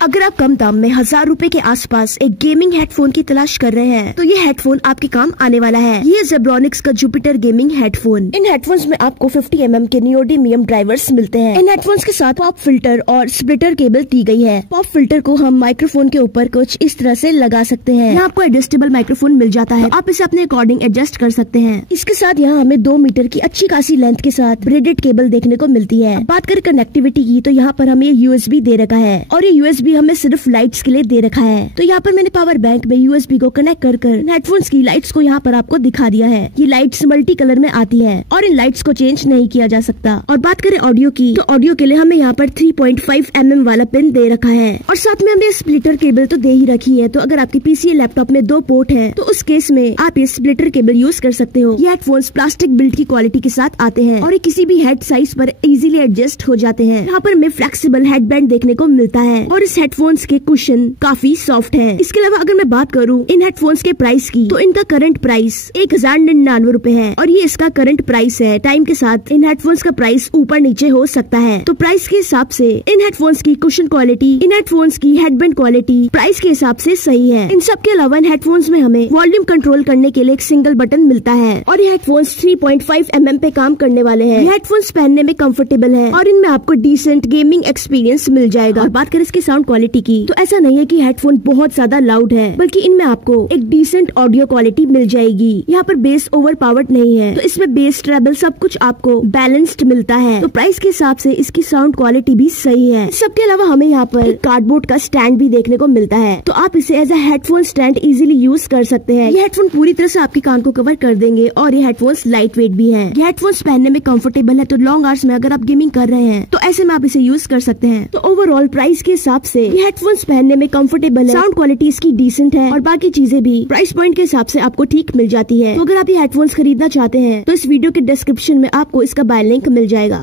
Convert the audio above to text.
अगर आप कम दाम में 1000 रुपए के आसपास एक गेमिंग हेडफोन की तलाश कर रहे हैं तो ये हेडफोन आपके काम आने वाला है। ये जेब्रॉनिक्स का जुपिटर गेमिंग हेडफोन। इन हेडफोन्स में आपको 50 mm के नियोडीमियम ड्राइवर्स मिलते हैं। इन हेडफोन्स के साथ पॉप फिल्टर और स्प्लिटर केबल दी गई है। पॉप फिल्टर को हम माइक्रोफोन के ऊपर कुछ इस तरह से लगा सकते हैं। यहाँ आपको एडजस्टेबल माइक्रोफोन मिल जाता है, आप इसे अपने अकॉर्डिंग एडजस्ट कर सकते हैं। इसके साथ यहाँ हमें 2 मीटर की अच्छी खासी लेंथ के साथ ब्रेडेड केबल देखने को मिलती है। बात करें कनेक्टिविटी की तो यहाँ पर हमें USB दे रखा है और ये USB हमें सिर्फ लाइट्स के लिए दे रखा है। तो यहाँ पर मैंने पावर बैंक में USB को कनेक्ट कर हेडफोन्स की लाइट्स को यहाँ पर आपको दिखा दिया है। ये लाइट्स मल्टी कलर में आती है और इन लाइट्स को चेंज नहीं किया जा सकता। और बात करें ऑडियो की तो ऑडियो के लिए हमें यहाँ पर 3.5 mm वाला पिन दे रखा है और साथ में हमें स्प्लिटर केबल तो दे ही रखी है। तो अगर आपकी PC या लैपटॉप में 2 पोर्ट है तो उस केस में आप ये स्प्लिटर केबल यूज कर सकते हो। ये हेडफोन्स प्लास्टिक बिल्ड की क्वालिटी के साथ आते हैं और ये किसी भी हेड साइज पर इजीली एडजस्ट हो जाते हैं। यहाँ पर हमें फ्लेक्सिबल हेडबैंड देखने को मिलता है और इस हेडफोन्स के कुशन काफी सॉफ्ट है। इसके अलावा अगर मैं बात करूँ इन हेडफोन्स के प्राइस की तो इनका करंट प्राइस 1099 रुपए है और ये इसका करंट प्राइस है। टाइम के साथ इन हेडफोन्स का प्राइस ऊपर नीचे हो सकता है। तो प्राइस के हिसाब से इन हेडफोन्स की कुशन क्वालिटी, इन हेडफोन्स की हेडबैंड क्वालिटी प्राइस के हिसाब से सही है। इन सब के अलावा इन हेडफोन्स में हमें वॉल्यूम कंट्रोल करने के लिए एक सिंगल बटन मिलता है और ये हेडफोन्स 3.5 mm पे काम करने वाले हैं। ये हेडफोन्स पहनने में कंफर्टेबल है और इनमें आपको डिसेंट गेमिंग एक्सपीरियंस मिल जाएगा। और बात करें इसकी साउंड क्वालिटी की तो ऐसा नहीं है कि हेडफोन बहुत ज्यादा लाउड है, बल्कि इनमें आपको एक डिसेंट ऑडियो क्वालिटी मिल जाएगी। यहाँ पर बेस ओवर पावर्ड नहीं है, तो इसमें बेस ट्रेबल सब कुछ आपको बैलेंस्ड मिलता है। तो प्राइस के हिसाब से इसकी साउंड क्वालिटी भी सही है। सबके अलावा हमें यहाँ पर कार्डबोर्ड का स्टैंड भी देखने को मिलता है, तो आप इसे as a headphone stand easily use कर सकते हैं। ये हेडफोन पूरी तरह से आपके कान को कवर कर देंगे और ये हेडफोन्स लाइट वेट भी है। ये हेडफोन्स पहनने में कंफर्टेबल है, तो लॉन्ग आवर्स में अगर आप गेमिंग कर रहे हैं तो ऐसे में आप इसे यूज कर सकते हैं। तो ओवरऑल प्राइस के हिसाब से ये हेडफोन्स पहनने में कंफर्टेबल है, साउंड क्वालिटी इसकी डिसेंट है और बाकी चीजें भी प्राइस पॉइंट के हिसाब से आपको ठीक मिल जाती है। तो अगर आप ये हेडफोन्स खरीदना चाहते हैं तो इस वीडियो के डिस्क्रिप्शन में आपको इसका बाय लिंक मिल जाएगा।